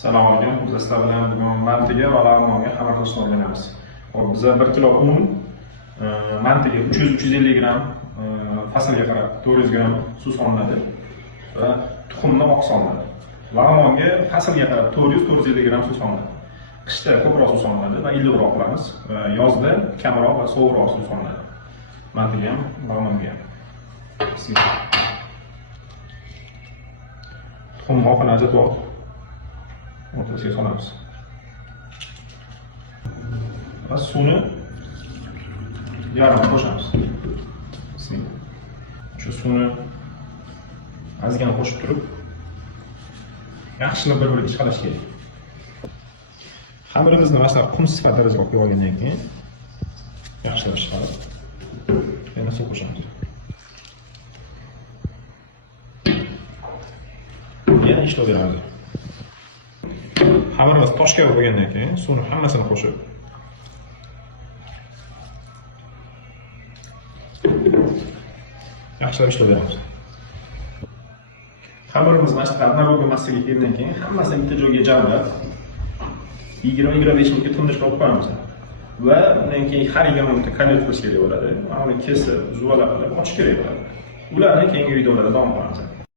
Assalomu alaykum. Biz sizlar bilan bugun mantiga va lag'monga xamir qilishni o'rganamiz. Hop, biz 1 kilo un, mantiga 300-350 gram, faslga qarab 400 gram suv solinadi va tuxumni oq solinadi. Lag'monga faslga qarab 400-450 gram suv solinadi. Qishda ko'proq suv solinadi va illiqroq qilamiz. Yozda kamroq va sovuqroq suv solinadi. Mantiga ham, lag'monga ham. Bismillah. Tuxumni oqini ajratib olib o'rtasiga solamiz. Va suvni yarmi qo'shamiz. Bismillah. Shu suvni ozgina qo'shib turib, yaxshilab bir-biriga ishqalash kerak. Xamirimizni mana shu qum sifat darajaga olib olgandan keyin yaxshilab ishqalab, yana suv qo'shamiz. Yana ishlayveramiz. Xamirimiz toshga bo'lgandan keyin suvni hammasini qo'shib yaxshilab ishlayveramiz. Xamirimiz mana shu naro'ga massaga kelgandan keyin hammasini bitta joyga jamlab 20-25 minutga tindirishga olib qo'yamiz. Va undan keyin har 2 minutda konvert qilish kerak bo'ladi. Mana uni kesib, zuvala qilib ochish kerak bo'ladi. Ularni keyingi videolarda davom qilamiz.